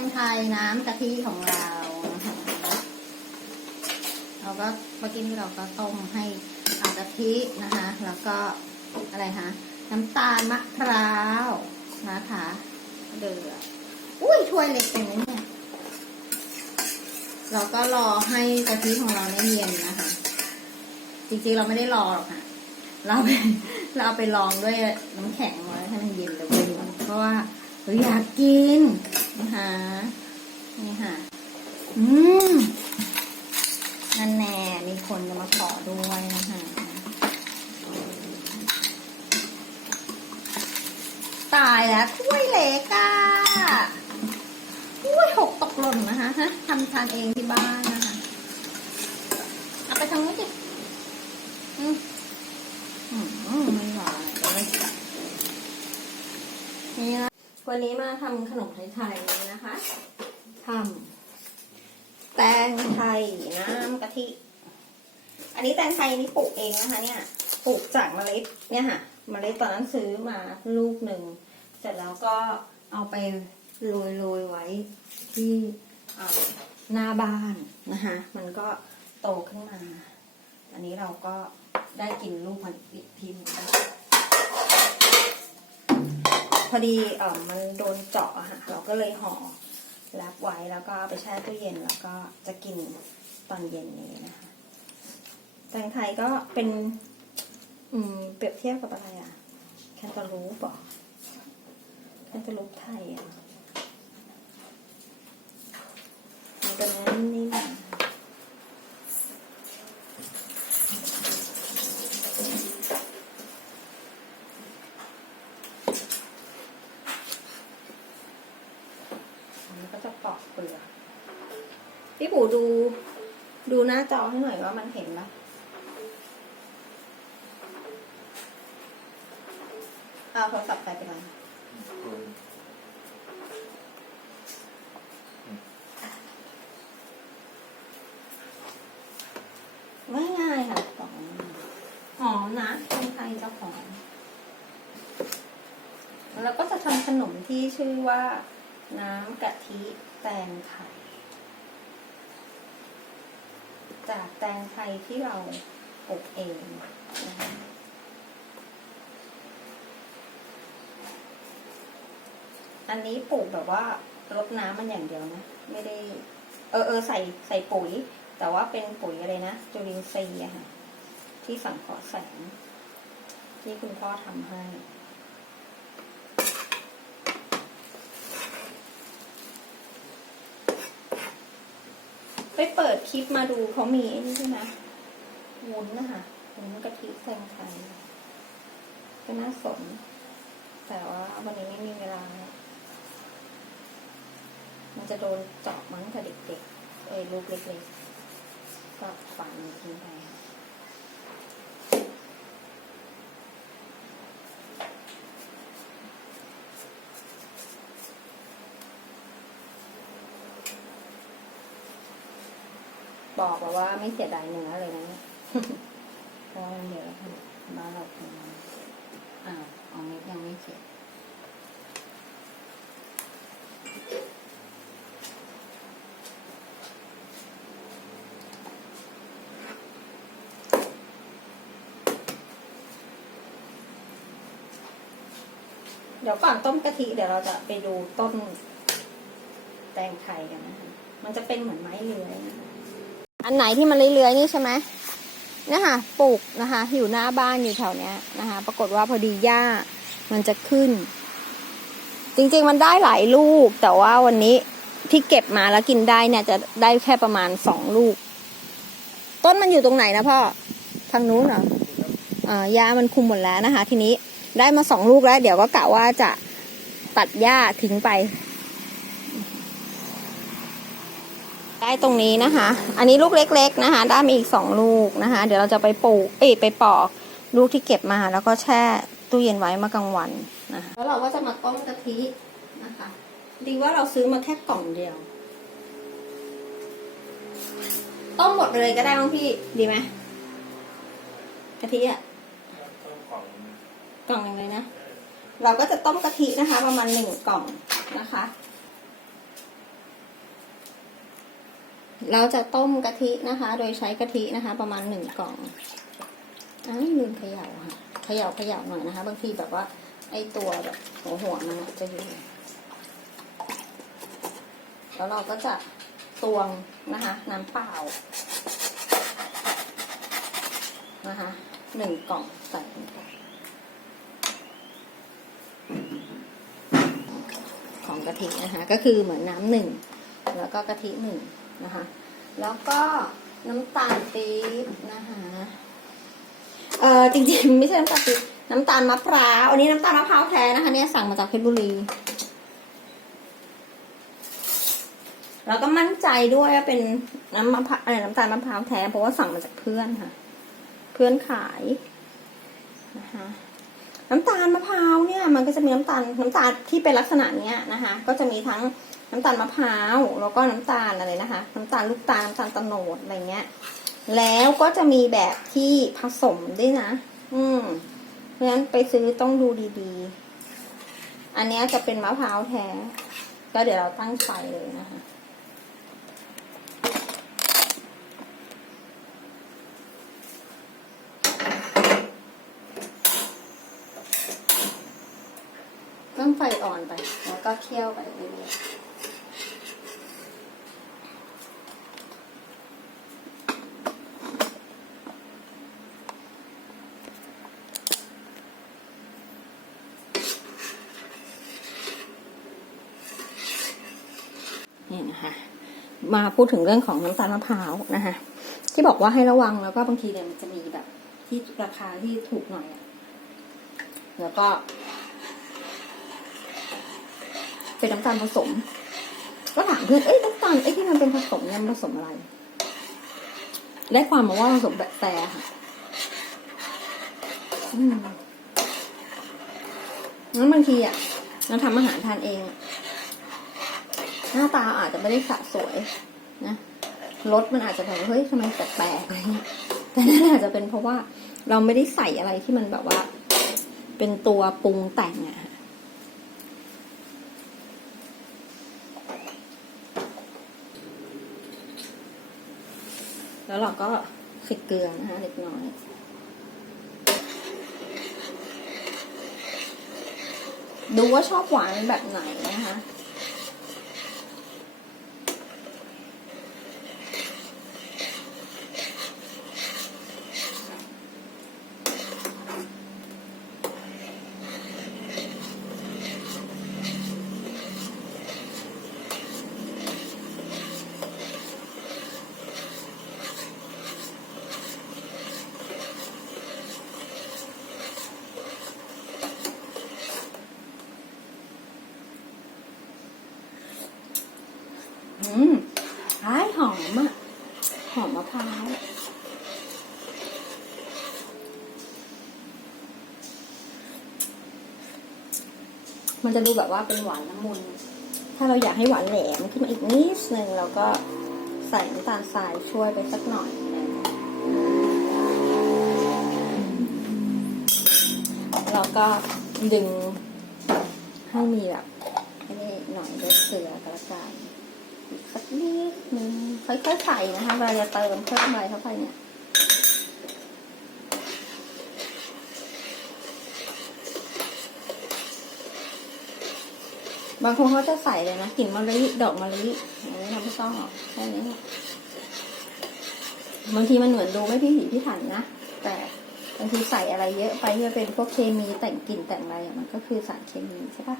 งไทยน้ำกะทิของเรา เราก็เมื่อกี้นี้เราก็ต้มให้เอากะทินะคะ แล้วก็อะไรคะน้ำตาลมะพร้าวนะคะเดือดอุ้ยถ้วยเล็กตรงนี้เนี่ยเราก็รอให้กะทิของเราเนี่ยเย็นนะคะ จริงๆเราไม่ได้รอหรอกค่ะ เราไปเราเอาไปลองด้วยน้ำแข็งไว้ให้มันเย็นเร็วๆเพราะว่าเราอยากกิน นะคะนี่ค่ะ อืมนั่นแน่มีคนจะมาขอด้วยนะคะตายแล้วถ้วยเล็กอะถ้วยหกตกหล่นนะคะฮะทำทานเองที่บ้านนะคะ เอาไปทางนู้นสิอืมอืมไม่ไหวเลยนี่นะ วันนี้มาทำขนมไทยๆนะคะทำแตงไทยน้ำกะทิ อันนี้แตงไทยนี่ปลูกเองนะคะ เนี่ยปลูกจากเมล็ดเนี่ยค่ะ เมล็ดตอนนั้นซื้อมาลูกหนึ่งเสร็จแล้วก็เอาไปโรยโรยๆไว้ที่หน้าบ้านนะคะ มันก็โตขึ้นมา อันนี้เราก็ได้กินลูกมันอีกทีหนึงแล้ว อดีเออมันโดนเจาะอะค่ะเราก็เลยห่อรับไว้แล้วก็เอาไปแช่ตู้เย็นแล้วก็จะกินตอนเย็นนี้นะคะ แตงไทยก็เป็น อืม เปรียบเทียบกับอะไรอะแคนตาลูปเหรอแคนตาลูปไทยอะมันเป็นเนื้อนิ่มอันนี้ก็จะปอกเปลือก พี่ปู่ดู ดูหน้าจอให้หน่อยว่ามันเห็นไหมเอาโทรศัพท์ไปเป็นไรไม่ง่ายค่ะสองหอมนะคนไทยจะหอมแล้วก็จะทำขนมที่ชื่อว่า น้ำกะทิแตงไทย จากแตงไทยที่เราปลูกเองนะคะอันนี้ปลูกแบบว่ารดน้ำมันอย่างเดียวนะ ไม่ได้ เออเออใส่ใส่ปุ๋ย แต่ว่าเป็นปุ๋ยอะไรนะจุลินทรีย์อะค่ะ ที่สังเคราะห์แสง ที่คุณพ่อทำให้ ไปเปิดคลิปมาดูเขามีไอ้นี่ใช่ไหมวุ้นนะคะวุ้นกะทิแซงไทยก็น่าสน แต่ว่าวันนี้ไม่มีเวลา มันจะโดนเจาะมั้งแต่เด็กๆ เอ้ยลูกเล็กๆ ก็ฝังทิ้งไป บอกว่าไม่เสียดายเนื้อเลยนะเนี่ยเพราะมันเยอะบ้านเราทำมาอ้าวเอาเม็ดยังไม่เสร็จเดี๋ยวก่อนต้มกะทิเดี๋ยวเราจะไปดูต้นแตงไทยกันนะคะ มันจะเป็นเหมือนไม้เลื้อยนะคะ อันไหนที่มันเลื้อยๆนี่ใช่ไหมเนี่ยค่ะปลูกนะคะอยู่หน้าบ้านอยู่แถวเนี้ยนะคะ ปรากฏว่าพอดีหญ้ามันจะขึ้น จริงๆมันได้หลายลูก แต่ว่าวันนี้ที่เก็บมาแล้วกินได้เนี่ยจะได้แค่ประมาณสองลูก ต้นมันอยู่ตรงไหนนะพ่อทางนู้นเหรออ่าหญ้ามันคุมหมดแล้วนะคะ ทีนี้ได้มาสองลูกแล้ว เดี๋ยวก็กะว่าจะตัดหญ้าทิ้งไป ได้ตรงนี้นะคะ อันนี้ลูกเล็ก ๆนะคะ ได้มาอีกสองลูกนะคะ เดี๋ยวเราจะไปปลูก เอ้ย ไปปอกลูกที่เก็บมาแล้วก็แช่ตู้เย็นไว้เมื่อกลางวันนะคะ แล้วเราก็จะมาต้มกะทินะคะ ดีว่าเราซื้อมาแค่กล่องเดียว ต้มหมดเลยก็ได้มั้งพี่ ดีไหมกะทิอะกล่องหนึ่งเลยนะ เราก็จะต้มกะทินะคะ ประมาณหนึ่งกล่องนะคะ เราจะต้มกะทินะคะ โดยใช้กะทินะคะ ประมาณหนึ่งกล่องอ้าวลืมเขย่าค่ะเขย่าเขย่าหน่อยนะคะ บางทีแบบว่า ไอตัวแบบหัวหัวมันจะอยู่ แล้วเราก็จะตวงนะคะ น้ำเปล่านะคะหนึ่งกล่องใส่ลงไปของกะทินะคะ ก็คือเหมือนน้ำหนึ่งแล้วก็กะทิหนึ่ง นะคะ แล้วก็น้ำตาลปี๊บนะคะเออจริงๆ ไม่ใช่น้ำตาลปี๊บน้ำตาลมะพร้าวอันนี้น้ำตาลมะพร้าวแท้นะคะเนี่ยสั่งมาจากเพชรบุรีแล้วก็มั่นใจด้วยว่าเป็นน้ำมะพร้าวอะไรน้ำตาลมะพร้าวแท้เพราะว่าสั่งมาจากเพื่อนค่ะ เพื่อนขายนะคะน้ำตาลมะพร้าวเนี่ย มันก็จะมีน้ำตาลน้ำตาลที่เป็นลักษณะเนี้ยนะคะ ก็จะมีทั้ง น้ำตาลมะพร้าวแล้วก็น้ำตาลอะไรนะคะ น้ำตาลลูกตาลน้ำตาลตะโนดอะไรเงี้ย แล้วก็จะมีแบบที่ผสมด้วยนะ อืมเพราะฉะนั้นไปซื้อต้องดูดีๆ อันนี้จะเป็นมะพร้าวแท้ ก็เดี๋ยวเราตั้งไฟเลยนะคะตั้งไฟอ่อนไป แล้วก็เคี่ยวไปเรื่อยๆ นะคะมาพูดถึงเรื่องของน้ำตาลมะพร้าวนะคะที่บอกว่าให้ระวังแล้วก็บางทีเนี่ยมันจะมีแบบ ที่ราคาที่ถูกหน่อยแล้วก็ เป็นน้ำตาลผสม ก็ถามเพื่อนเอ้ยน้ำตาลไอ้ที่มันเป็นผสมเนี่ยผสมอะไร ได้ความมาว่าผสมแบบแต่ค่ะงั้นบางทีอะเราทำอาหารทานเอง หน้าตาอาจจะไม่ได้สะสวยนะรสมันอาจจะแบบเฮ้ยทำไมแปลกๆอะไรเงี้ยแต่นั่นอาจจะเป็นเพราะว่าเราไม่ได้ใส่อะไรที่มันแบบว่า เป็นตัวปรุงแต่งอะแล้วเราก็ใส่เกลือนะคะเล็กน้อยดูว่าชอบหวานแบบไหนนะคะ อืมอ้ายหอมอะ หอมมะพร้าวมันจะดูแบบว่าเป็นหวานละมุน ถ้าเราอยากให้หวานแหลมขึ้นมาอีกนิดนึงเราก็ใส่น้ำตาลทรายช่วยไปสักหน่อยเราก็ดึงให้มีแบบนี่หน่อยด้วยเกลือก็แล้วกันอีกสัก นิดนึงค่อยๆใส่นะคะเราจะเติมเพิ่มอะไรเข้าไปเนี่ยบางคนเขาจะใส่เลยนะกลิ่นมะลิดอกมะลิอันนี้เราไม่ต้องแค่นี้บางทีมันเหมือนดูไม่พิถีพิถันนะแต่บางทีใส่อะไรเยอะไปที่มันเป็นพวกเคมีแต่งกลิ่นแต่งอะไรอะมันก็คือสารเคมีใช่ปะ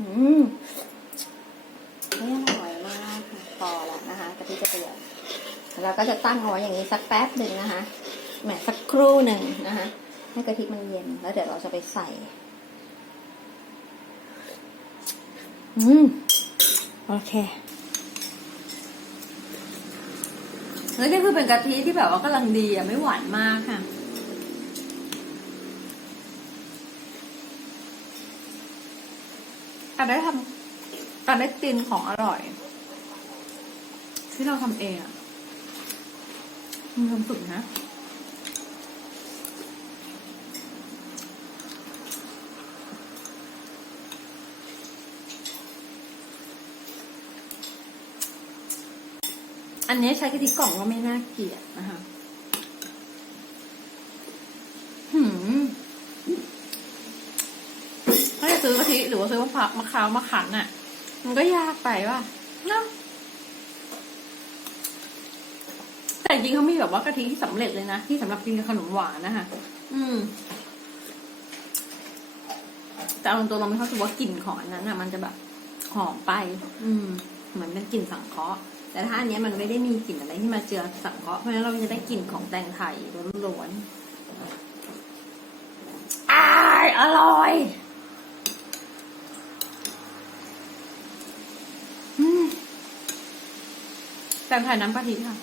อืมนี่อร่อยมากค่ะพอแล้วนะคะกะทิจะเปรี้ยวแล้วก็จะตั้งเอาไว้อย่างนี้สักแป๊บหนึ่งนะคะแหมสักครู่หนึ่งนะคะให้กะทิมันเย็นแล้วเดี๋ยวเราจะไปใส่ อืมโอเคแล้วก็คือเป็นกะทิที่แบบว่ากำลังดีอะไม่หวานมากค่ะ การได้ทำการได้กินของอร่อย ที่เราทำเองอะมีความสุขนะอันนี้ใช้กระทิกล่องก็ไม่น่าเกลียดนะคะ ซื้อกะทิหรือว่าซื้อมะพร้าวมะพร้าวมาขันน่ะ มันก็ยากไปว่ะเนาะแต่จริงเขามีแบบว่ากะทิที่สำเร็จเลยนะ ที่สำหรับกินกับขนมหวานนะคะอืม แต่เอาตรงๆเราไม่เข้าใจว่ากลิ่นของอันนั้นอะ มันจะแบบหอมไป อืม เหมือนเป็นกลิ่นสังเคราะห์แต่ถ้าอันเนี้ยมันไม่ได้มีกลิ่นอะไรที่มาเจือสังเคราะห์เพราะฉะนั้นเราจะได้กลิ่นของแตงไทยล้วนๆอายอร่อย อืม แตงไทยน้ำกะทิค่ะ